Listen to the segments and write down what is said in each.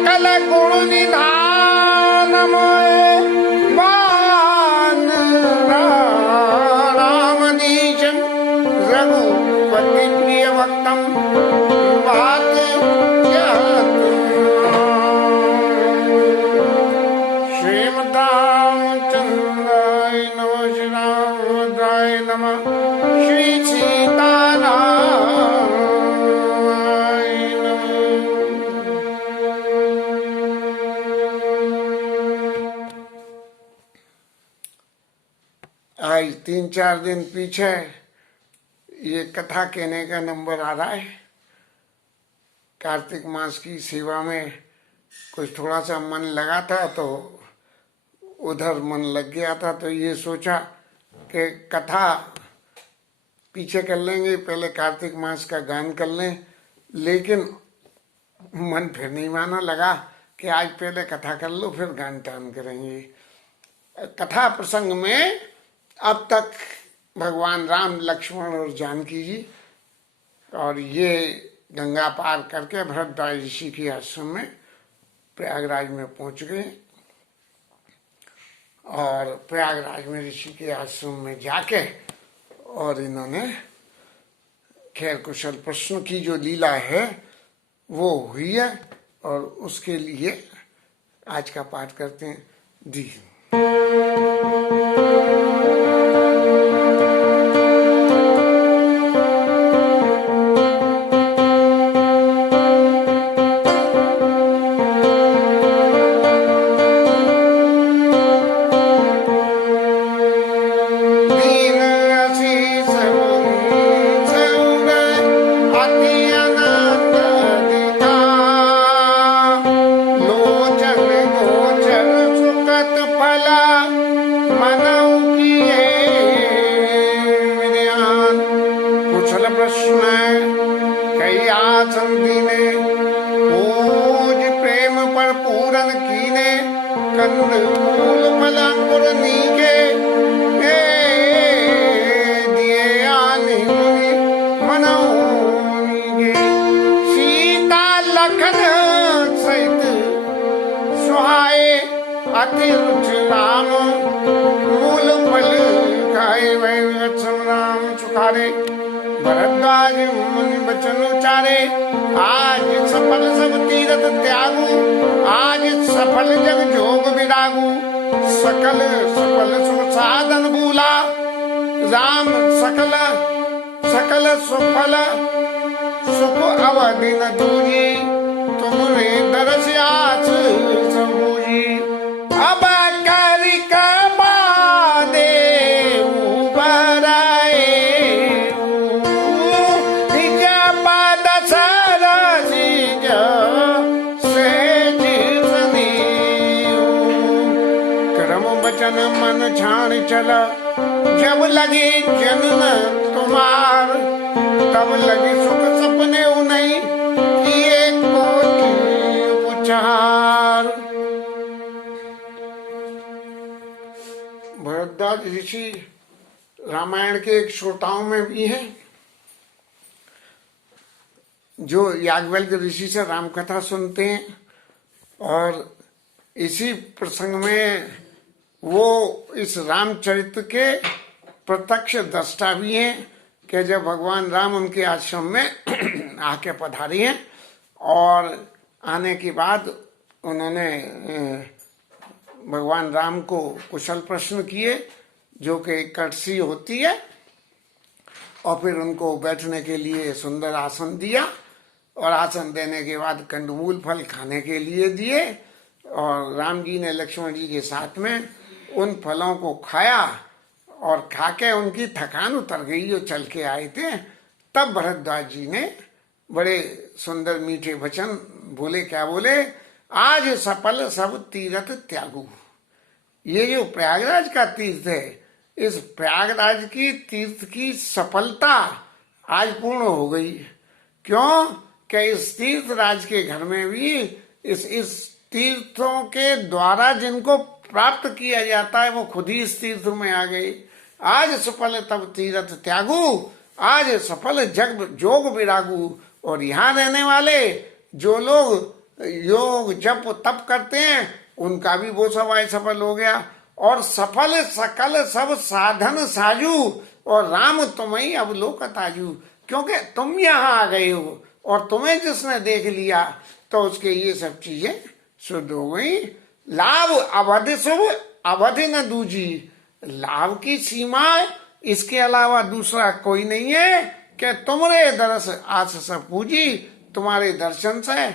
सकल गुण निधान मोए मान रामदीशम रघुपति प्रिय भक्तम बात श्रीमद्रामचंद्राय नमः श्री रामभद्राय नमः श्री सीतारामाय नमः। आज 3-4 दिन पीछे ये कथा कहने का नंबर आ रहा है। कार्तिक मास की सेवा में कुछ थोड़ा सा मन लगा था तो उधर मन लग गया था, तो ये सोचा कि कथा पीछे कर लेंगे, पहले कार्तिक मास का गान कर लें। लेकिन मन फिर नहीं माना, लगा कि आज पहले कथा कर लो फिर गान टान करेंगे। कथा प्रसंग में अब तक भगवान राम, लक्ष्मण और जानकी जी और ये गंगा पार करके भरद्वाज ऋषि के आश्रम में प्रयागराज में पहुंच गए और प्रयागराज में ऋषि के आश्रम में जाके और इन्होंने खैर कुशल प्रश्न की जो लीला है वो हुई है और उसके लिए आज का पाठ करते हैं। दी अति रुच राम मूल फल खाए वै राम चुकारे भरद्वाज मुनि बचन उचारे। आज सफल सब तीरथ त्यागू, आज सफल जग जोग विरागू। सकल सफल सुख साधन भूला, राम सकल सकल सफल सुख अवधि न दूजी। तुमने दरस आस सबूजी, अब करी कबादे उबराए निज पद सरसी से जिसनी। कर्म वचन मन छान चला, जब लगी जन्म तुम्हार, तब लगी सुख सपने नहीं किए कोटि उपचार। भरद्वाज ऋषि रामायण के एक श्रोताओं में भी हैं जो याज्ञवल्क्य ऋषि से रामकथा सुनते हैं और इसी प्रसंग में वो इस रामचरित्र के प्रत्यक्ष दृष्टा भी हैं कि जब भगवान राम उनके आश्रम में आके पधारे हैं और आने के बाद उन्होंने भगवान राम को कुशल प्रश्न किए जो कि कर्सी होती है, और फिर उनको बैठने के लिए सुंदर आसन दिया और आसन देने के बाद कंदमूल फल खाने के लिए दिए और राम जी ने लक्ष्मण जी के साथ में उन फलों को खाया और खाके उनकी थकान उतर गई, जो चल के आए थे। तब भरद्वाज जी ने बड़े सुंदर मीठे वचन बोले। क्या बोले? आज सफल सब तीर्थ त्यागू। ये जो प्रयागराज का तीर्थ है, इस प्रयागराज की तीर्थ की सफलता आज पूर्ण हो गई। क्यों? कि इस तीर्थ राज के घर में भी इस तीर्थों के द्वारा जिनको प्राप्त किया जाता है वो खुद ही इस तीर्थ में आ गए। आज सफल तब तीर्थ त्यागू, आज सफल जग जोग विरागू। और यहाँ रहने वाले जो लोग योग जप तप करते हैं उनका भी वो सब सफल हो गया। और सफल सकल सब साधन साजू और राम तुम्हें अब लोकत आजू, क्योंकि तुम यहाँ आ गए हो और तुम्हें जिसने देख लिया तो उसके ये सब चीजें शुद्ध हो गई। लाभ अवधि शुभ अवधि न दूजी, लाभ की सीमा इसके अलावा दूसरा कोई नहीं है कि तुम्हारे दरस आस सब पूजी, तुम्हारे दर्शन से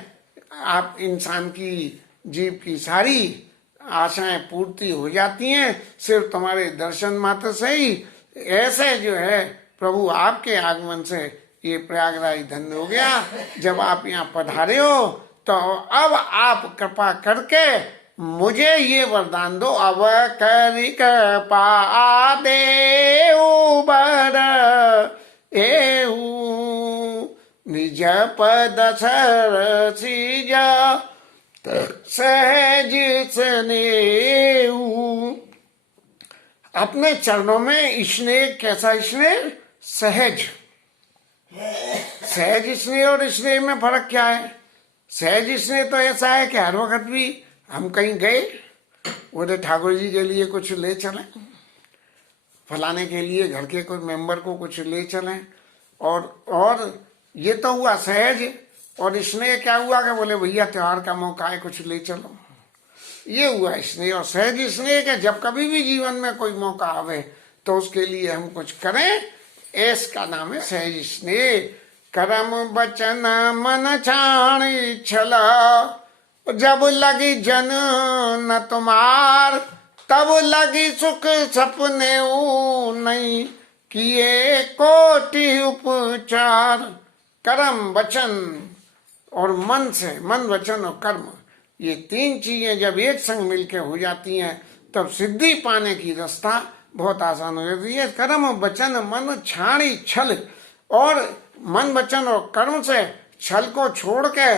आप इंसान की जीव की सारी आशाएं पूर्ति हो जाती हैं, सिर्फ तुम्हारे दर्शन मात्र से ही। ऐसे जो है प्रभु आपके आगमन से ये प्रयागराज धन्य हो गया। जब आप यहाँ पधारे हो तो अब आप कृपा करके मुझे ये वरदान दो, अब करी कृपा देऊ बर एहू निज पद सरसी जा सहज स्नेहू। अपने चरणों में स्नेह, कैसा स्नेह? सहज। सहज स्नेह और स्नेह में फर्क क्या है? सहज स्नेह तो ऐसा है कि हर वक्त भी हम कहीं गए बोले ठाकुर जी के लिए कुछ ले चलें, फलाने के लिए घर के कोई मेंबर को कुछ ले चलें, और ये तो हुआ सहज। और स्नेह क्या हुआ कि बोले भैया त्योहार का मौका है कुछ ले चलो, ये हुआ स्नेह। और सहज स्नेह के जब कभी भी जीवन में कोई मौका आवे तो उसके लिए हम कुछ करें, इसका नाम है सहज स्नेह। करम बचन मन छाणी छला, जब लगी जन न तुम्हार, तब लगी सुख सपने नहीं, किए कोटि उपचार। कर्म वचन और मन से, मन वचन और कर्म, ये तीन चीजें जब एक संग मिलके हो जाती हैं तब सिद्धि पाने की रास्ता बहुत आसान हो जाती है। कर्म वचन मन छाणी छल, और मन वचन और कर्म से छल को छोड़ के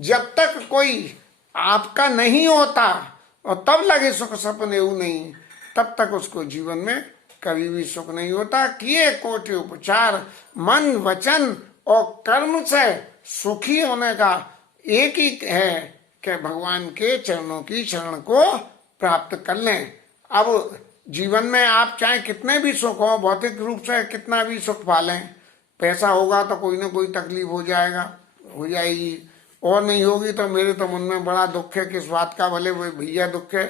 जब तक कोई आपका नहीं होता और तब लगे सुख सपने नहीं, तब तक उसको जीवन में कभी भी सुख नहीं होता। किए कोटि उपचार, मन वचन और कर्म से सुखी होने का एक ही है कि भगवान के चरणों की शरण को प्राप्त कर लें। अब जीवन में आप चाहे कितने भी सुख हो, भौतिक रूप से कितना भी सुख पालें, पैसा होगा तो कोई ना कोई तकलीफ हो जाएगी, और नहीं होगी तो मेरे तो मन में बड़ा दुख है। किस बात का? भले वो भैया दुख है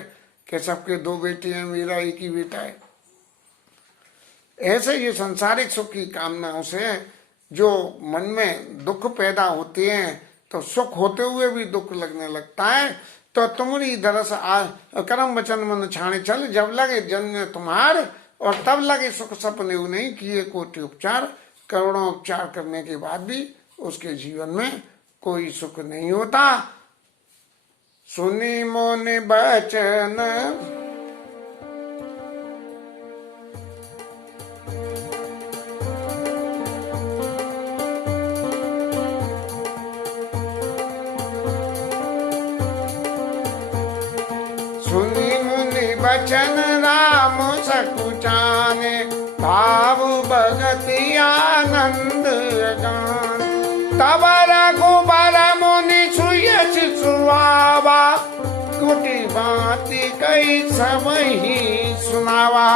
कि सबके दो बेटे हैं, मेरा एक ही बेटा है। ऐसे ये सांसारिक सुख की कामनाओं से जो मन में दुख पैदा होते हैं तो सुख होते हुए भी दुख लगने लगता है। तो तुम्हारी दरस कर्म वचन मन छाने चल, जब लगे जन्य तुम्हार, और तब लगे सुख सपने नहीं, किए कोटि उपचार। करोड़ों उपचार करने के बाद भी उसके जीवन में कोई सुख नहीं होता। सुनी मोने बचन बचन राम सकुचाने, भाव भगति आनंद गान। तब रघुबर मुनि सुयस सुहावा, कुटी बाती कई सब ही सुनावा।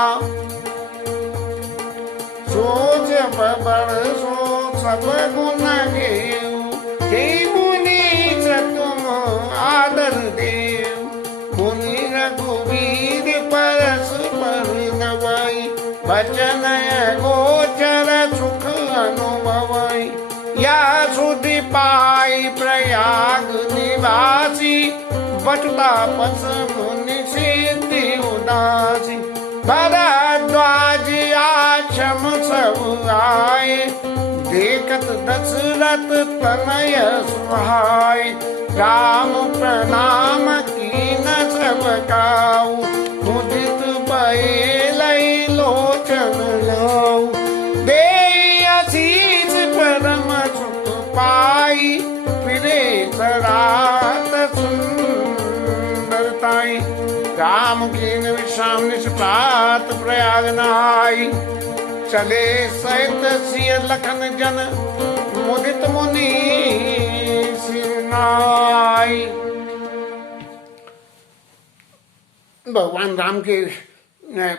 सोच बड़ सो सब गुण गेऊ, हे मुनि से तुम आदर देव। मुनि रघुवीर परस पर नवाई, बचन गोचर सुख अनुभवई। या सुधि पाई प्रयाग निवासी, बटुता पस मुनि सिद्धि उदासी। भरद्वाज आश्रम सब आए, देखत दशरथ तनय सुहाय। राम प्रणाम कीन सब काऊ, मुदित भये लई लोचन लाऊ। दे आशीष परम सुख पाई, फिरे सरात सुंदरताई। राम कीन विश्राम निष्पात प्रयाग नहाई। चले सहित सिय लखन जन, मुदित मुनि सिरनाई। भगवान राम के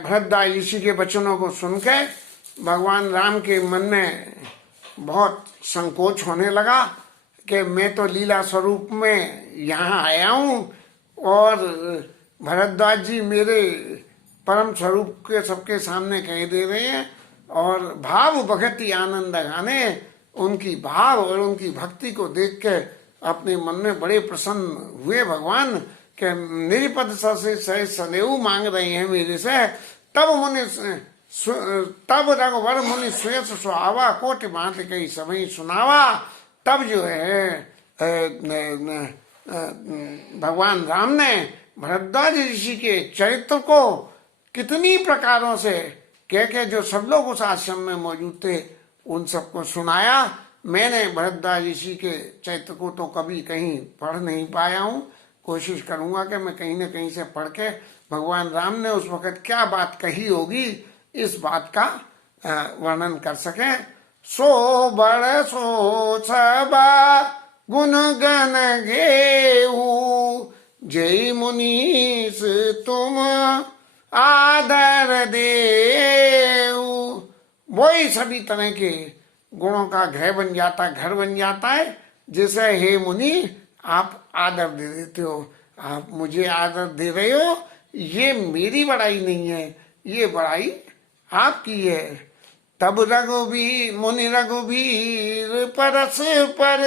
भरद्वाज ऋषि के वचनों को सुनकर भगवान राम के मन में बहुत संकोच होने लगा कि मैं तो लीला स्वरूप में यहाँ आया हूँ और भरद्वाज जी मेरे परम स्वरूप के सबके सामने कह दे रहे हैं और भाव भक्ति आनंद गाने उनकी भाव और उनकी भक्ति को देख के अपने मन में बड़े प्रसन्न हुए भगवान के निरिपद से सदैव मांग रहे हैं मेरे से। तब रघुवर मुनि श्वेत सुहावा कोटि भांति कई सभी सुनावा। तब जो है भगवान राम ने भरद्वाज ऋषि के चरित्र को कितनी प्रकारों से कह के जो सब लोग उस आश्रम में मौजूद थे उन सबको सुनाया। मैंने भरद्वाज ऋषि के चरित्र को तो कभी कहीं पढ़ नहीं पाया हूँ, कोशिश करूंगा कि मैं कहीं न कहीं से पढ़ के भगवान राम ने उस वक्त क्या बात कही होगी इस बात का वर्णन कर सके। सो बड़ सो सबा गुण गण गेऊ जय मुनीस तुम आदर देऊ। वही सभी तरह के गुणों का घर बन जाता है जैसे हे मुनि आप आदर दे देते हो, आप मुझे आदर दे रहे हो, ये मेरी बड़ाई नहीं है, ये बड़ाई आपकी है। तब मुनि रघुवीर परस पर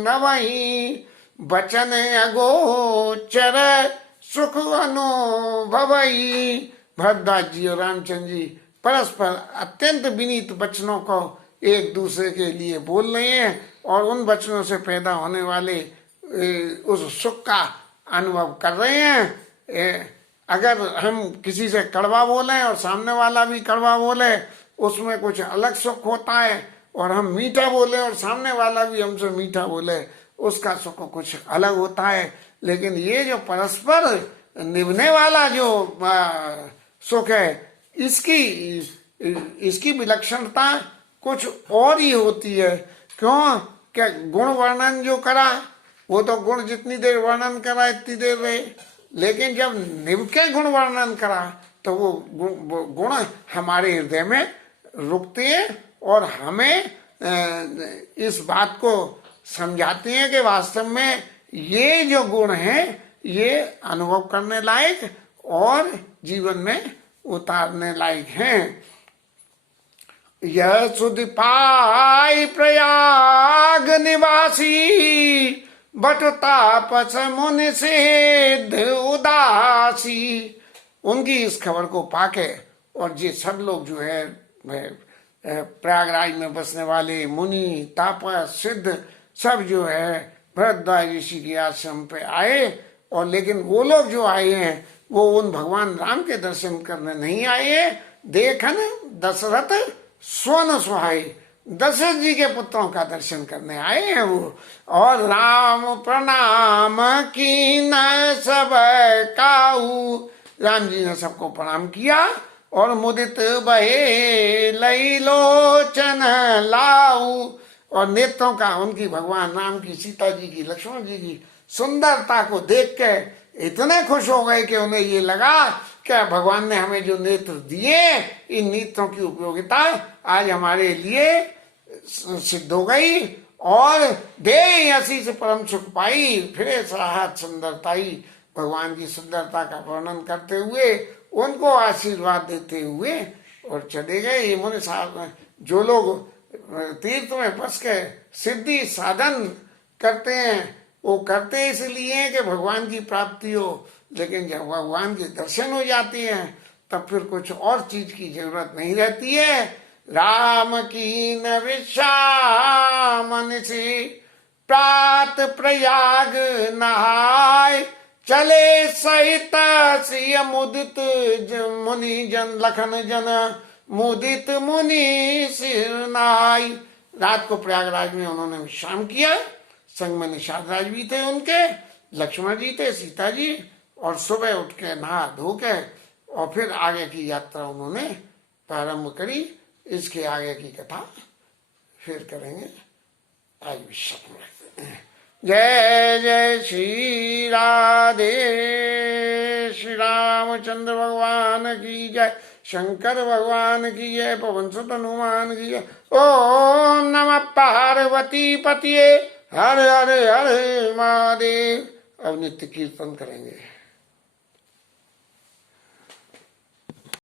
नवही बचन अगोचर सुख अनुभवई। भरद्वाज जी और रामचंद्र जी परस्पर अत्यंत विनीत वचनों को एक दूसरे के लिए बोल रहे हैं और उन वचनों से पैदा होने वाले उस सुख का अनुभव कर रहे हैं। अगर हम किसी से कड़वा बोले और सामने वाला भी कड़वा बोले उसमें कुछ अलग सुख होता है, और हम मीठा बोले और सामने वाला भी हमसे मीठा बोले उसका सुख कुछ अलग होता है। लेकिन ये जो परस्पर निभने वाला जो सुख है इसकी विलक्षणता कुछ और ही होती है। क्यों? क्या गुण वर्णन जो करा वो तो गुण जितनी देर वर्णन करा इतनी देर रहे, लेकिन जब निभ के गुण वर्णन करा तो वो गुण हमारे हृदय में रुकते हैं और हमें इस बात को समझाते हैं कि वास्तव में ये जो गुण है ये अनुभव करने लायक और जीवन में उतारने लायक हैं। यह सुध पाई प्रयाग निवासी बट तापस मुनि सिद्ध उदासी। उनकी इस खबर को पाके और ये सब लोग जो है प्रयागराज में बसने वाले मुनि तापस सिद्ध सब जो है भरद्वाज ऋषि के आश्रम पे आए। और लेकिन वो लोग जो आए हैं वो उन भगवान राम के दर्शन करने नहीं आए, देखन दशरथ स्वर्ण सुहाई, दशरथ जी के पुत्रों का दर्शन करने आए हैं वो। और राम प्रणाम की न सब काऊ, राम जी ने सबको प्रणाम किया और मुदित बहे लई लोचन लाऊ। और नेत्रों का उनकी भगवान राम की, सीता जी की, लक्ष्मण जी की सुंदरता को देख के इतने खुश हो गए कि उन्हें ये लगा क्या भगवान ने हमें जो नेत्र दिए इन नेत्रों की उपयोगिता आज हमारे लिए सिद्ध हो गई। और दे हसी से परम सुख पाई, फिर सराहत सुंदरताई। भगवान की सुंदरता का वर्णन करते हुए उनको आशीर्वाद देते हुए और चले गए। ये मुनि साहब जो लोग तीर्थ में बस के सिद्धि साधन करते हैं वो करते इसलिए कि भगवान की प्राप्ति हो, लेकिन जब भगवान के दर्शन हो जाते हैं तब फिर कुछ और चीज की जरूरत नहीं रहती है। राम की न विश्रामन से प्रात प्रयाग नहाय चले सहित सिय मुदित मुनि जन लखन जन मुदित मुनि सिर नाय। रात को प्रयागराज में उन्होंने विश्राम किया, संग में निषाद राज भी थे, उनके लक्ष्मण जी थे, सीता जी, और सुबह उठ के नहा धो के और फिर आगे की यात्रा उन्होंने प्रारंभ करी। इसके आगे की कथा फिर करेंगे, आज विश्राम रखते हैं। जय जय श्री राधे श्री राम। रामचंद्र भगवान की जय, शंकर भगवान की जय, पवन सुत हनुमान की जय। ओम नमः पार्वती पतिये, हरे हरे हरे महादेव। अब नित्य कीर्तन करेंगे।